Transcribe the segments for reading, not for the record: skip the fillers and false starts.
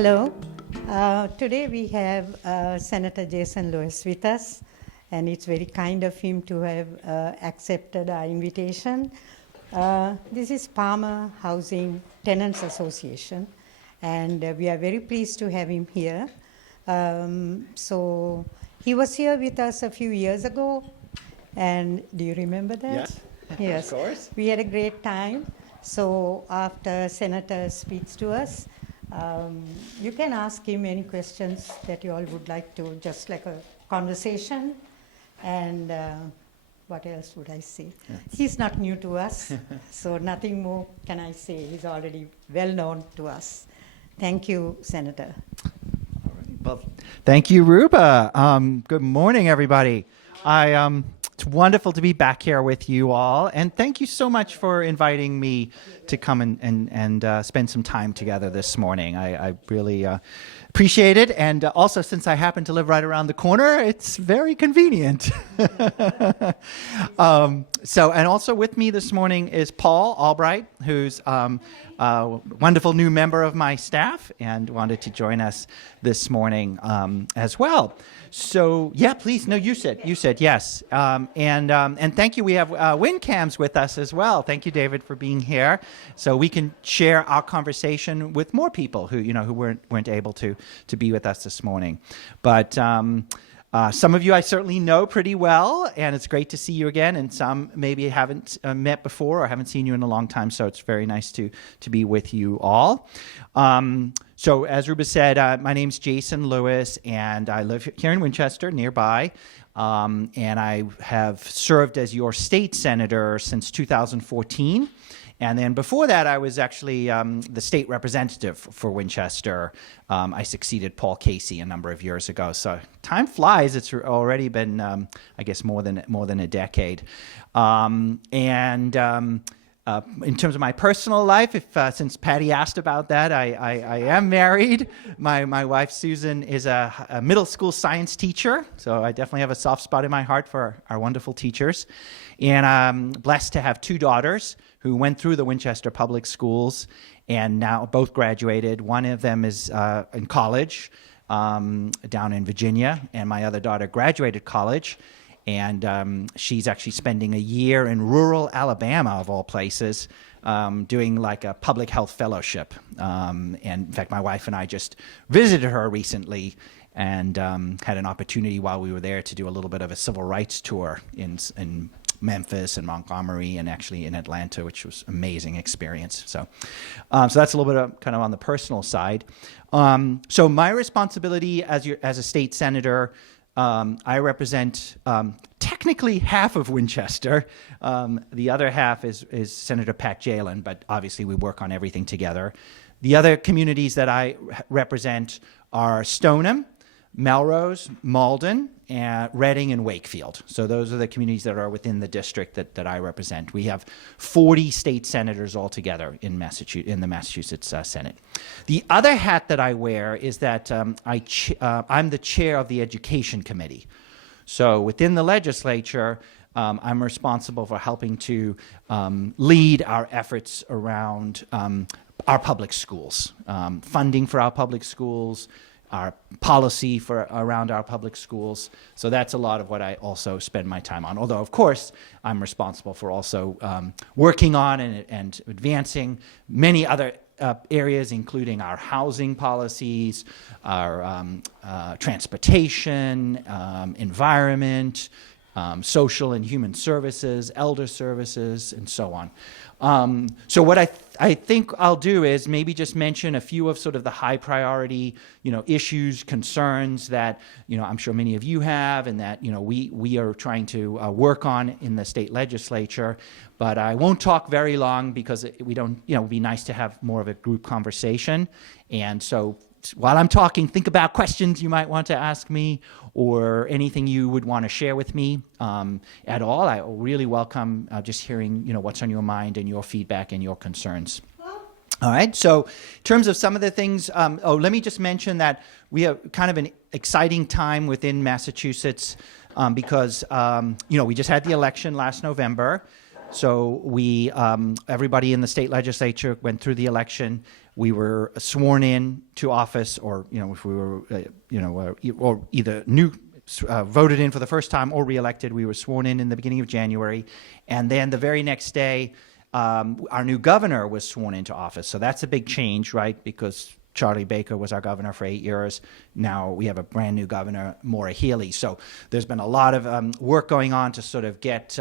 Hello. Today we have Senator Jason Lewis with us, and it's very kind of him to have accepted our invitation. This is Palmer Housing Tenants Association, and we are very pleased to have him here. So he was here with us a few years ago, and do you remember that? Yes. Yes. Of course. We had a great time. So after Senator speaks to us, you can ask him any questions that you all would like to, just like a conversation. And what else would I say? Yes. He's not new to us, so nothing more can I say. He's already well known to us. Thank you, Senator. All right. Well, thank you, Ruba. Good morning, everybody. It's wonderful to be back here with you all, and thank you so much for inviting me to come and spend some time together this morning. I really appreciate it, and also since I happen to live right around the corner, it's very convenient. And also with me this morning is Paul Albright, who's a wonderful new member of my staff and wanted to join us this morning as well. So yeah, please. No, you said yes, and thank you. We have WinCams with us as well. Thank you, David, for being here, so we can share our conversation with more people who weren't able to be with us this morning. But some of you I certainly know pretty well, and it's great to see you again. And some maybe haven't met before or haven't seen you in a long time, so it's very nice to be with you all. So as Ruba said, my name's Jason Lewis, and I live here in Winchester, nearby. And I have served as your state senator since 2014. And then before that, I was actually the state representative for Winchester. I succeeded Paul Casey a number of years ago. So time flies. It's already been, I guess, more than a decade. In terms of my personal life, since Patty asked about that, I am married. My wife, Susan, is a middle school science teacher, so I definitely have a soft spot in my heart for our wonderful teachers. And I'm blessed to have two daughters who went through the Winchester Public Schools and now both graduated. One of them is in college down in Virginia, and my other daughter graduated college. And she's actually spending a year in rural Alabama, of all places, doing like a public health fellowship. And in fact, my wife and I just visited her recently and had an opportunity while we were there to do a little bit of a civil rights tour in Memphis and Montgomery and actually in Atlanta, which was an amazing experience. So that's a little bit of kind of on the personal side. So my responsibility as a state senator, I represent technically half of Winchester. The other half is Senator Pat Jalen, but obviously we work on everything together. The other communities that I represent are Stoneham, Melrose, Malden, Reading, and Wakefield. So those are the communities that are within the district that I represent. We have 40 state senators altogether in the Massachusetts Senate. The other hat that I wear is that I'm the chair of the Education Committee. So within the legislature, I'm responsible for helping to lead our efforts around our public schools, funding for our public schools, our policy around our public schools. So that's a lot of what I also spend my time on. Although, of course, I'm responsible for also working on and advancing many other areas, including our housing policies, our transportation, environment, social and human services, elder services, and so on. So what I think I'll do is maybe just mention a few of sort of the high priority, issues, concerns that, I'm sure many of you have and that, we are trying to work on in the state legislature. But I won't talk very long because we don't, it'd be nice to have more of a group conversation. And so while I'm talking, think about questions you might want to ask me or anything you would want to share with me at all. I really welcome just hearing, what's on your mind and your feedback and your concerns. All right, so in terms of some of the things, let me just mention that we have kind of an exciting time within Massachusetts because, we just had the election last November. So we, everybody in the state legislature went through the election. We were sworn in to office, or if we were, or either voted in for the first time or reelected. We were sworn in the beginning of January, and then the very next day, our new governor was sworn into office. So that's a big change, right? Because Charlie Baker was our governor for 8 years. Now we have a brand new governor, Maura Healey. So there's been a lot of work going on to sort of get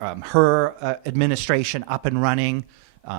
her administration up and running.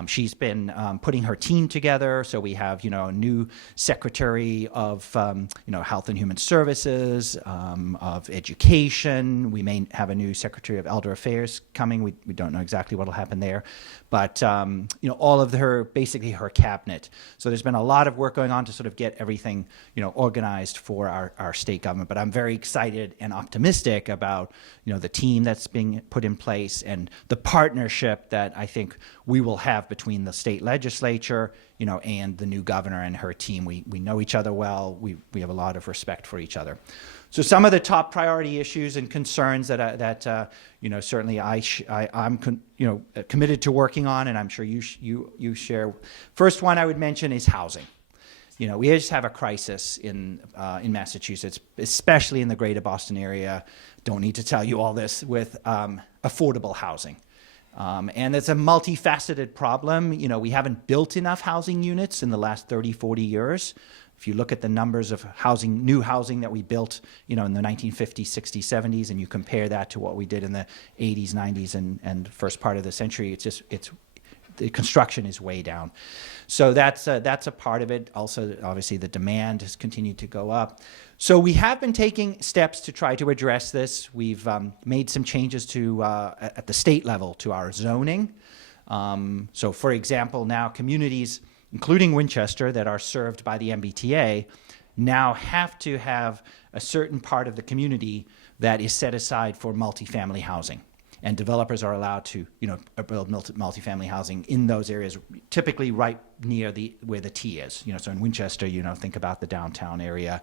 She's been putting her team together. So we have, a new secretary of, Health and Human Services, of Education. We may have a new secretary of Elder Affairs coming. We don't know exactly what will happen there. But, all of basically her cabinet. So there's been a lot of work going on to sort of get everything, organized for our state government. But I'm very excited and optimistic about, the team that's being put in place and the partnership that I think we will have between the state legislature, and the new governor and her team. We know each other well. We have a lot of respect for each other. So some of the top priority issues and concerns that certainly I'm committed to working on, and I'm sure you share. First one I would mention is housing. We just have a crisis in Massachusetts, especially in the greater Boston area. Don't need to tell you all this, with affordable housing. And it's a multifaceted problem. We haven't built enough housing units in the last 30, 40 years. If you look at the numbers of new housing that we built, in the 1950s, 60s, 70s, and you compare that to what we did in the 80s, 90s, and first part of the century, the construction is way down. So that's a part of it. Also, obviously, the demand has continued to go up. So we have been taking steps to try to address this. We've made some changes at the state level to our zoning. So, for example, now communities, including Winchester, that are served by the MBTA, now have to have a certain part of the community that is set aside for multifamily housing. And developers are allowed to, build multifamily housing in those areas, typically right near where the T is. So in Winchester, think about the downtown area,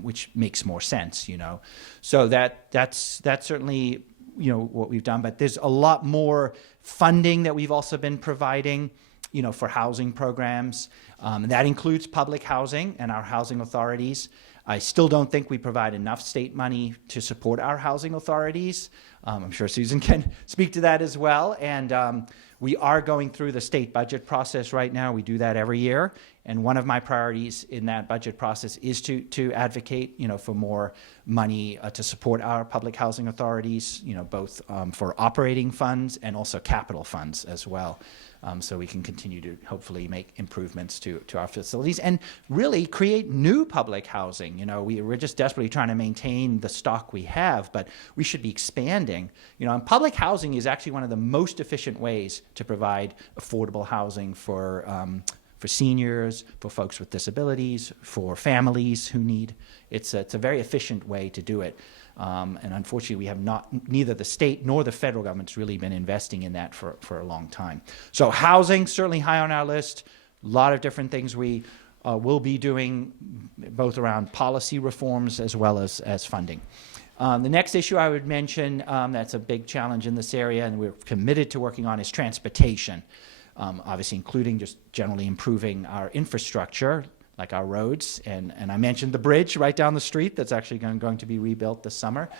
which makes more sense. So that's certainly what we've done. But there's a lot more funding that we've also been providing, for housing programs. That includes public housing and our housing authorities. I still don't think we provide enough state money to support our housing authorities. I'm sure Susan can speak to that as well. And we are going through the state budget process right now. We do that every year. And one of my priorities in that budget process is to advocate, for more money to support our public housing authorities, both for operating funds and also capital funds as well. So we can continue to hopefully make improvements to our facilities and really create new public housing. We're just desperately trying to maintain the stock we have, but we should be expanding. And public housing is actually one of the most efficient ways to provide affordable housing for seniors, for folks with disabilities, for families who need. It's a very efficient way to do it. And unfortunately, we have neither the state nor the federal government's really been investing in that for a long time. So housing, certainly high on our list. A lot of different things we will be doing, both around policy reforms as well as funding. The next issue I would mention that's a big challenge in this area, and we're committed to working on, is transportation. Obviously including just generally improving our infrastructure, like our roads, and I mentioned the bridge right down the street that's actually going to be rebuilt this summer,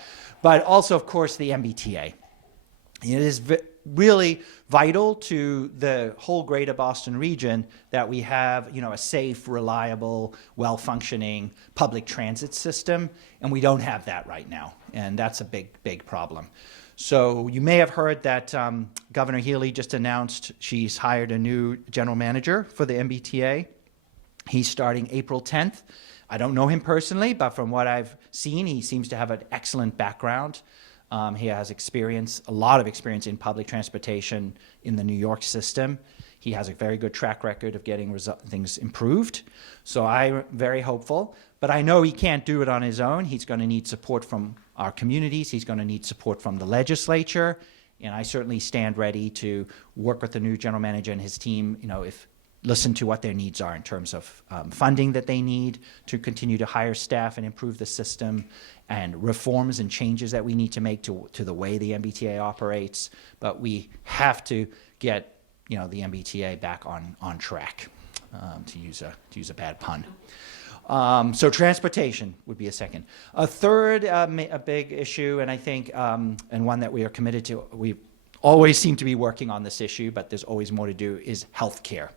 but also, of course, the MBTA. It is really vital to the whole greater Boston region that we have, a safe, reliable, well-functioning public transit system, and we don't have that right now, and that's a big problem. So you may have heard that Governor Healey just announced she's hired a new general manager for the MBTA. He's starting April 10th. I don't know him personally, but from what I've seen, he seems to have an excellent background. He has a lot of experience in public transportation in the New York system. He has a very good track record of getting things improved. So I'm very hopeful, but I know he can't do it on his own. He's going to need support from our communities. He's going to need support from the legislature. And I certainly stand ready to work with the new general manager and his team, if listen to what their needs are in terms of funding that they need to continue to hire staff and improve the system, and reforms and changes that we need to make to the way the MBTA operates. But we have to get the MBTA back on track, to use a bad pun. So transportation would be a second. A third, a big issue, and I think, and one that we are committed to, we always seem to be working on this issue, but there's always more to do, is healthcare.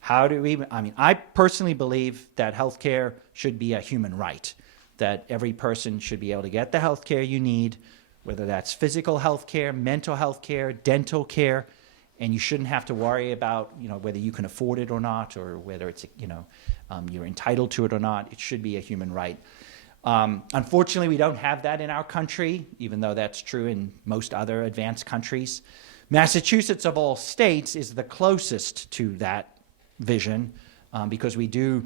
How do we, I personally believe that healthcare should be a human right, that every person should be able to get the healthcare you need, whether that's physical healthcare, mental healthcare, dental care, and you shouldn't have to worry about, whether you can afford it or not, or whether it's, you're entitled to it or not. It should be a human right. Unfortunately, we don't have that in our country, even though that's true in most other advanced countries. Massachusetts, of all states, is the closest to that vision, because we do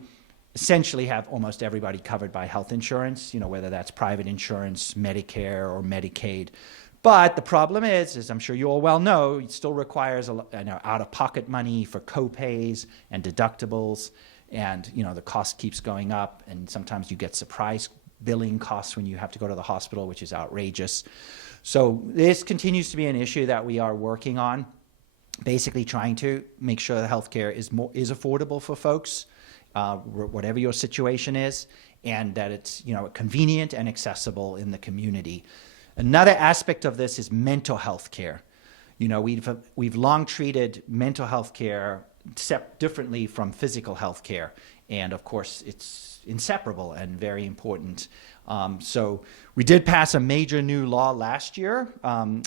essentially have almost everybody covered by health insurance, whether that's private insurance, Medicare, or Medicaid. But the problem is, as I'm sure you all well know, it still requires out-of-pocket money for co-pays and deductibles, and the cost keeps going up, and sometimes you get surprise billing costs when you have to go to the hospital, which is outrageous. So this continues to be an issue that we are working on, basically trying to make sure that healthcare is affordable for folks, whatever your situation is, and that it's convenient and accessible in the community. Another aspect of this is mental health care. We've long treated mental health care differently from physical health care, and of course it's inseparable and very important. So we did pass a major new law last year,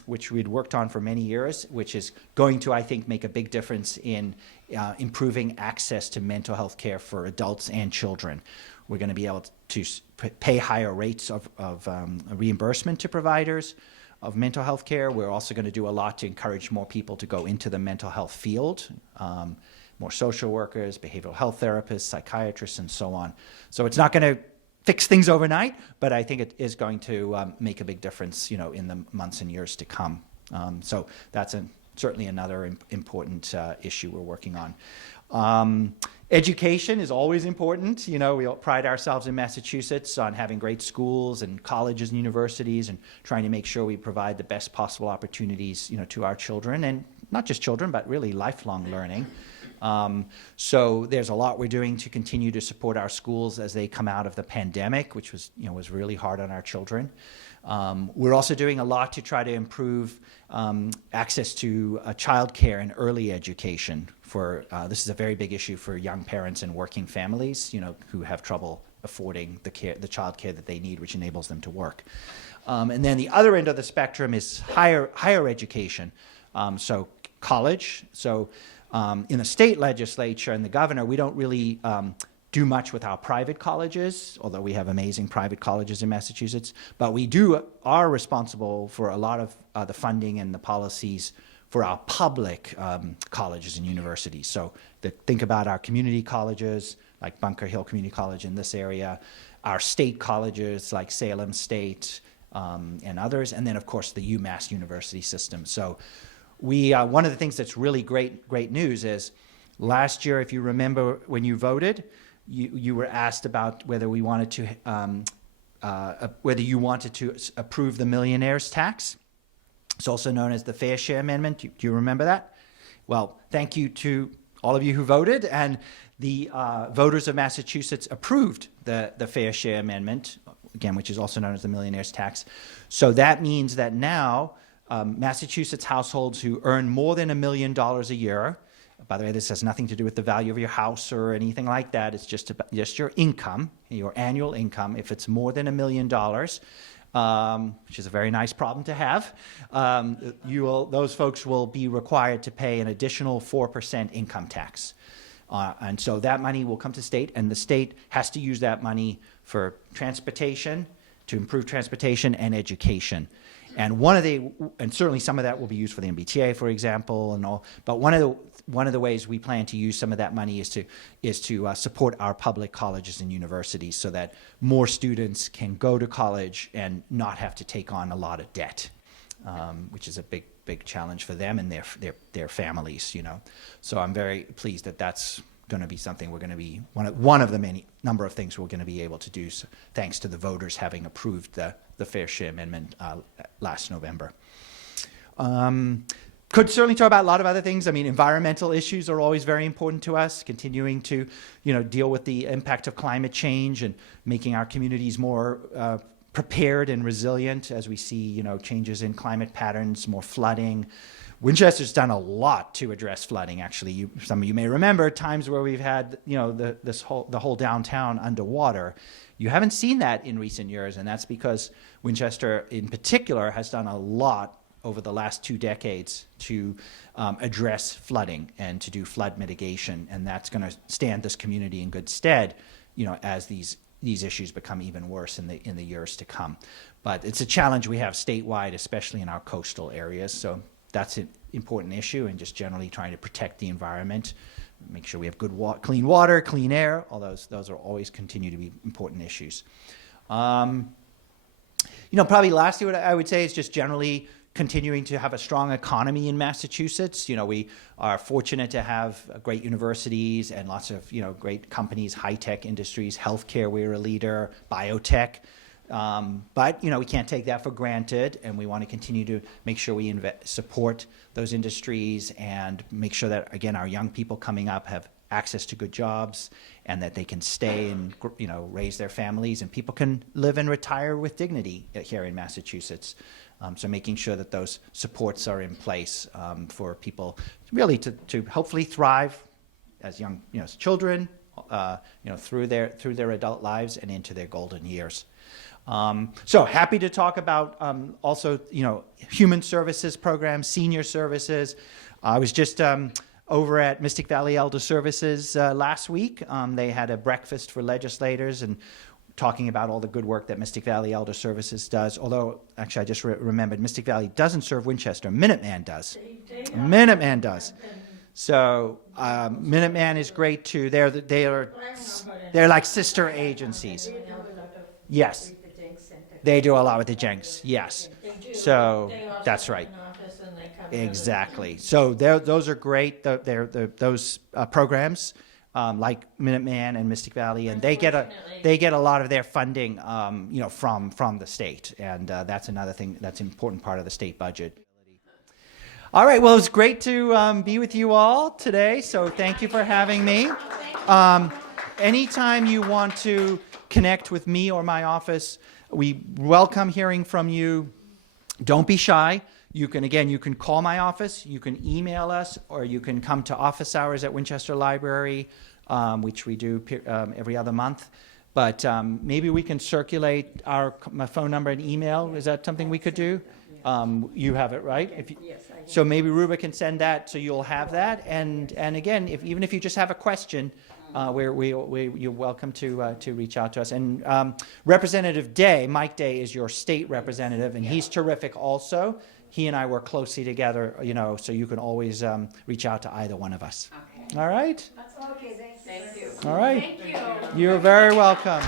which we'd worked on for many years, which is going to, I think, make a big difference in improving access to mental health care for adults and children. We're going to be able to pay higher rates of reimbursement to providers of mental health care. We're also going to do a lot to encourage more people to go into the mental health field, more social workers, behavioral health therapists, psychiatrists, and so on. So it's not going to fix things overnight, but I think it is going to make a big difference, in the months and years to come. So that's certainly another important issue we're working on. Education is always important. We all pride ourselves in Massachusetts on having great schools and colleges and universities, and trying to make sure we provide the best possible opportunities, to our children, and not just children, but really lifelong learning. So there's a lot we're doing to continue to support our schools as they come out of the pandemic, which was really hard on our children. We're also doing a lot to try to improve access to childcare and early education. This is a very big issue for young parents and working families, who have trouble affording the child care that they need, which enables them to work. And then the other end of the spectrum is higher education, so college. So in the state legislature and the governor, we don't really do much with our private colleges, although we have amazing private colleges in Massachusetts. But we are responsible for a lot of the funding and the policies for our public colleges and universities. So think about our community colleges, like Bunker Hill Community College in this area, our state colleges like Salem State and others, and then of course the UMass University system. So one of the things that's really great news is last year, if you remember when you voted, you were asked about whether we wanted to whether you wanted to approve the millionaire's tax. It's also known as the Fair Share Amendment. Do you remember that? Well, thank you to all of you who voted, and the voters of Massachusetts approved the Fair Share Amendment, again, which is also known as the millionaire's tax. So that means that now Massachusetts households who earn more than $1 million a year, by the way, this has nothing to do with the value of your house or anything like that. It's just your income, your annual income. If it's more than $1 million, which is a very nice problem to have, those folks will be required to pay an additional 4% income tax. And so that money will come to state, and the state has to use that money for transportation, to improve transportation and education. And and certainly some of that will be used for the MBTA, for example, and all. But one of the ways we plan to use some of that money is to support our public colleges and universities, so that more students can go to college and not have to take on a lot of debt. which is a big challenge for them and their families, you know. So I'm very pleased that that's going to be something we're going to be, one of the many number of things we're going to be able to do, so thanks to the voters having approved the Fair Share Amendment last November. Could certainly talk about a lot of other things. I mean, environmental issues are always very important to us, continuing to, you know, deal with the impact of climate change and making our communities more prepared and resilient as we see, you know, changes in climate patterns, more flooding. Winchester's done a lot to address flooding, actually. Some of you may remember times where we've had, you know, the whole downtown underwater. You haven't seen that in recent years, and that's because Winchester in particular has done a lot over the last 2 decades to address flooding and to do flood mitigation, and that's going to stand this community in good stead, you know, as these issues become even worse in the years to come. But it's a challenge we have statewide, especially in our coastal areas. So that's an important issue, and just generally trying to protect the environment, make sure we have good clean water, clean air. All those will always continue to be important issues. You know, probably lastly, what I would say is just generally continuing to have a strong economy in Massachusetts. You know, we are fortunate to have great universities and lots of, you know, great companies, high-tech industries, healthcare, we're a leader, biotech. But, you know, we can't take that for granted, and we want to continue to make sure we support those industries and make sure that, again, our young people coming up have access to good jobs and that they can stay and, you know, raise their families, and people can live and retire with dignity here in Massachusetts. So making sure that those supports are in place for people really to hopefully thrive as young, you know, as children, you know, through their adult lives and into their golden years. So happy to talk about also, you know, human services programs, senior services. I was just over at Mystic Valley Elder Services last week. They had a breakfast for legislators and talking about all the good work that Mystic Valley Elder Services does. Although, actually, I just remembered, Mystic Valley doesn't serve Winchester. Minuteman does. Minuteman does. So Minuteman is great too. They're like sister agencies. Yes. They do a lot with the Jenks. Yes. So that's right. Exactly. So those are great. Those programs. Like Minuteman and Mystic Valley, and they get a lot of their funding, you know, from the state, and that's another thing that's an important part of the state budget. All right, well, it's great to be with you all today. So thank you for having me. Anytime you want to connect with me or my office, we welcome hearing from you. Don't be shy. You can call my office, you can email us, or you can come to office hours at Winchester Library, which we do every other month. But maybe we can circulate my phone number and email. Is that something we could do? You have it, right? Yes, I so maybe Ruba can send that, so you'll have that. And again, even if you just have a question, you're welcome to reach out to us. And Representative Day, Mike Day, is your state representative, and he's terrific also. He and I work closely together, you know, so you can always reach out to either one of us. Okay. All right? That's okay. Thank you. All right. Thank you. You're very welcome.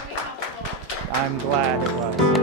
I'm glad it was.